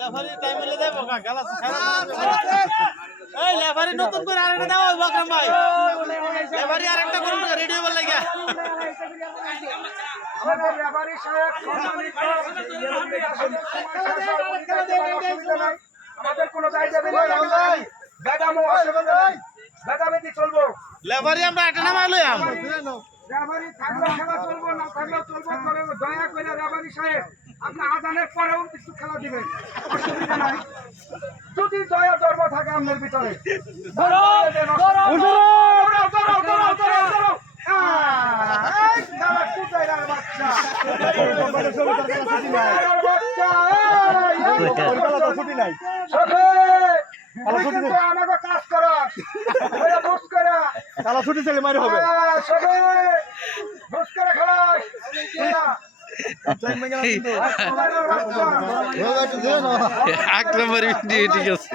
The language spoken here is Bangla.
লেফারি টাইম হলে দেব খেলা এই লেফারি নতুন করে আরেকটা দাও বকরম ভাই লেফারি আরেকটা করুন রেডি হবার লাগা আমাদের লেফারি সাহেব আমাদের কোনো দায়িত্ব নেই বেদামো অসুবিধা নাই বেদামেতি চলবো লেফারি আমরা একটা নামাই লইয়াম লেফারি থাকলে খেলা চলবো না থাকলে চলবো করে দয়া করে লেফারি সাহেব আপনি আজানের পরেও কিছু খেলা দিবেন অসুবিধা নাই যদি দয়া ধর্ম থাকে আপনার ভিতরে ধরো ধরো ধরো ধরো ধরো ধরো ধরো এই খেলা কুতাইরার বাচ্চা ছুটি নাই আমাকে কাজ করা বুঝ করা কালা ছুটি চলে মারি হবে সবে বুঝ করে খেলাস এক নম্বর ভিডিও ঠিক আছে।